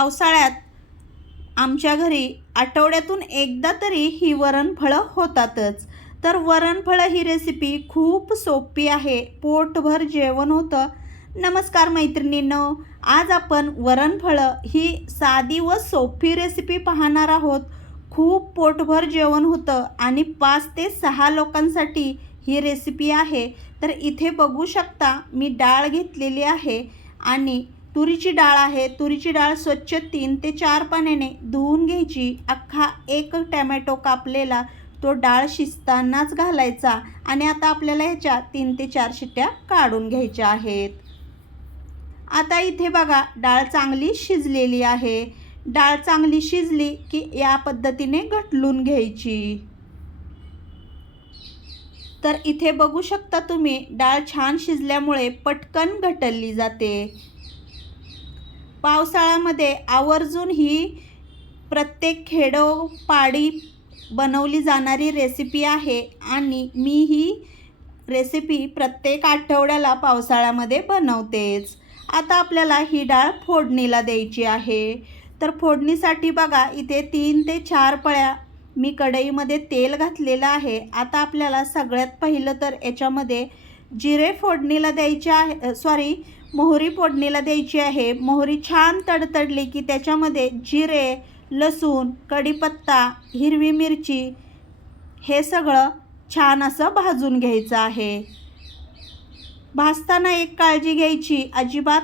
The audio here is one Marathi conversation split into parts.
पावसाळ्यात आमच्या घरी आठवड्यातून एकदा तरी ही वरणफळं होतातच. तर वरणफळं ही रेसिपी खूप सोपी आहे. पोटभर जेवण होतं. नमस्कार मैत्रिणींनो आज आपण वरणफळं ही साधी व सोपी रेसिपी पाहणार आहोत. खूप पोटभर जेवण होतं आणि पाच ते सहा लोकांसाठी ही रेसिपी आहे. तर इथे बघू शकता मी डाळ घेतलेली आहे आणि तुरीची डाळ आहे. तुरीची डाळ स्वच्छ तीन ते चार पाण्याने धुवून घ्यायची. अख्खा एक टॅमॅटो कापलेला तो डाळ शिजतानाच घालायचा आणि आता आपल्याला ह्याच्या तीन ते चार शिट्ट्या काढून घ्यायच्या आहेत. आता इथे बघा डाळ चांगली शिजलेली आहे. डाळ चांगली शिजली की या पद्धतीने घटलून घ्यायची. तर इथे बघू शकता तुम्ही डाळ छान शिजल्यामुळे पटकन घटलली जाते. पावसाळ्यामध्ये आवर्जून ही प्रत्येक खेडोपाडी बनवली जाणारी रेसिपी आहे आणि मी ही रेसिपी प्रत्येक आठवड्याला पावसाळ्यामध्ये बनवतेच. आता आपल्याला ही डाळ फोडणीला द्यायची आहे. तर फोडणीसाठी बघा इथे तीन ते चार पळ्या मी कढईमध्ये तेल घातलेलं आहे. आता आपल्याला सगळ्यात पहिलं तर याच्यामध्ये जिरे फोडणीला द्यायचे आहे सॉरी मोहरी फोडणीला द्यायची आहे. मोहरी छान तडतडली की त्याच्यामध्ये जिरे लसूण कढीपत्ता हिरवी मिरची हे सगळं छान असं भाजून घ्यायचं आहे. भाजताना एक काळजी घ्यायची. अजिबात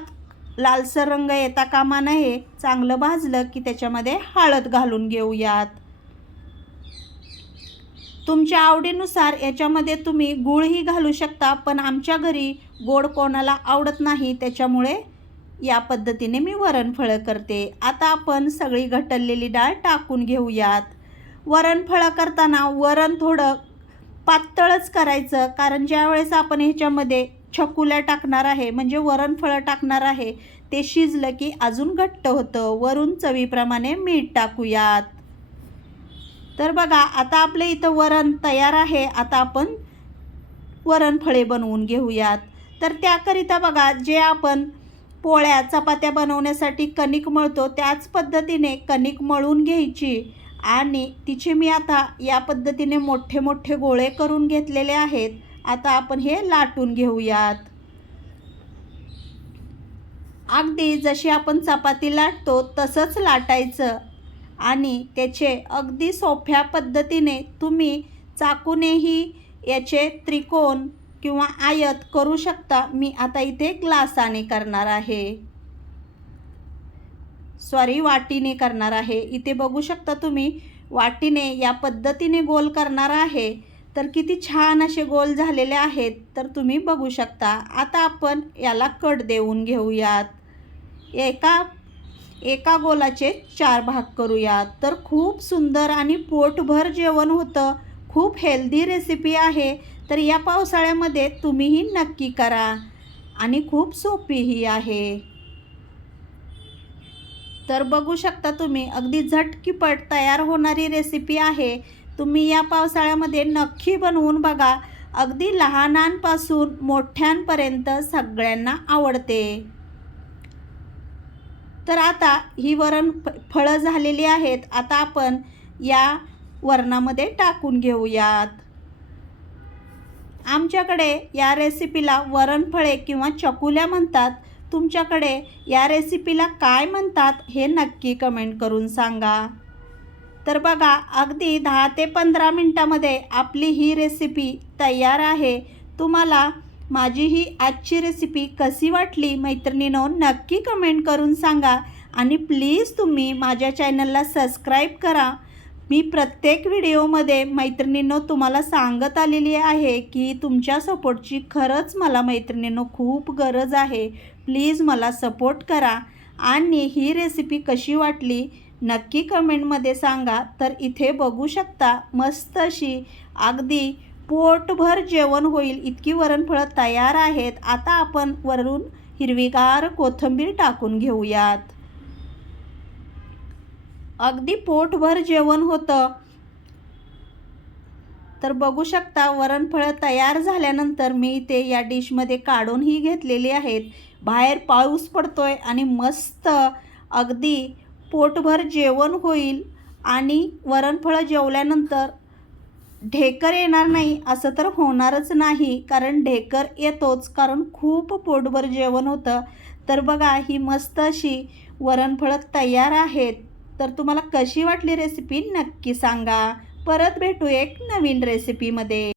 लालसर रंग येता कामा नये. चांगलं भाजलं की त्याच्यामध्ये हळद घालून घेऊयात. तुमच्या आवडीनुसार याच्यामध्ये तुम्ही गुळही घालू शकता पण आमच्या घरी गोड कोणाला आवडत नाही त्याच्यामुळे या पद्धतीने मी वरणफळं करते. आता आपण सगळी घटललेली डाळ टाकून घेऊयात. वरणफळं करताना वरण थोडं पातळच करायचं कारण ज्यावेळेस आपण ह्याच्यामध्ये छकुल्या टाकणार आहे म्हणजे वरणफळं टाकणार आहे ते शिजलं की अजून घट्ट होतं. वरून चवीप्रमाणे मीठ टाकूयात. तर बघा आता आपले इथं वरण तयार आहे. आता आपण वरणफळे बनवून घेऊयात. तर त्याकरिता बघा जे आपण पोळ्या चपात्या बनवण्यासाठी कणिक मळतो त्याच पद्धतीने कणिक मळून घ्यायची. आणि तिचे मी आता या पद्धतीने मोठे मोठे गोळे करून घेतलेले आहेत. आता आपण हे लाटून घेऊयात. अगदी जशी आपण चपाती लाटतो तसंच लाटायचं. आणि त्याचे अगदी सोप्या पद्धतीने तुम्ही चाकूनेही याचे त्रिकोण किंवा आयत करू शकता. मी आता इथे ग्लासाने करणार आहे. सॉरी वाटीने करणार आहे. इथे बघू शकता तुम्ही वाटीने या पद्धतीने गोल करणार आहे. तर किती छान असे गोल झालेले आहेत तर तुम्ही बघू शकता. आता आपण याला कट देऊन घेऊयात. एका एका गोलाचे चार भाग करूयात. तर खूप सुंदर आणि पोटभर जेवण होतं. खूप हेल्दी रेसिपी आहे. तर या पावसाळ्यामध्ये तुम्हीही नक्की करा. आणि खूप सोपीही आहे. तर बघू शकता तुम्ही अगदी झटकीपट तयार होणारी रेसिपी आहे. तुम्ही या पावसाळ्यामध्ये नक्की बनवून बघा. अगदी लहानांपासून मोठ्यांपर्यंत सगळ्यांना आवडते. तर आता ही वरण फळं झालेली आहेत. आता आपण या वरणामध्ये टाकून घेऊयात. आमच्याकडे या रेसिपीला वरणफळे किंवा चकुल्या म्हणतात. तुमच्याकडे या रेसिपीला काय म्हणतात हे नक्की कमेंट करून सांगा. तर बघा अगदी दहा ते पंधरा मिनटामध्ये आपली ही रेसिपी तयार आहे. तुम्हाला माझी ही आजची रेसिपी कशी वाटली मैत्रिणीनो नक्की कमेंट करून सांगा. आणि प्लीज तुम्ही माझ्या चॅनलला सबस्क्राईब करा. मी प्रत्येक व्हिडिओमध्ये मैत्रिणींनो तुम्हाला सांगत आलेली आहे की तुमच्या सपोर्टची खरंच मला मैत्रिणींनो खूप गरज आहे. प्लीज मला सपोर्ट करा. आणि ही रेसिपी कशी वाटली नक्की कमेंटमध्ये सांगा. तर इथे बघू शकता मस्त अशी अगदी पोटभर जेवण होईल इतकी वरणफळं तयार आहेत. आता आपण वरून हिरवीगार कोथिंबीर टाकून घेऊयात. अगदी पोटभर जेवण होतं. तर बघू शकता वरणफळं तयार झाल्यानंतर मी ते या डिशमध्ये काढूनही घेतलेली आहेत. बाहेर पाऊस पडतोय आणि मस्त अगदी पोटभर जेवण होईल आणि वरणफळं जेवल्यानंतर ढेकर येणार नाही असं तर होणारच नाही. कारण ढेकर येतोच. कारण खूप पोटभर जेवण होतं. तर बघा ही मस्त अशी वरणफळं तयार आहेत. तर तुम्हाला कशी वाटली रेसिपी नक्की सांगा. परत भेटू एक नवीन रेसिपीमध्ये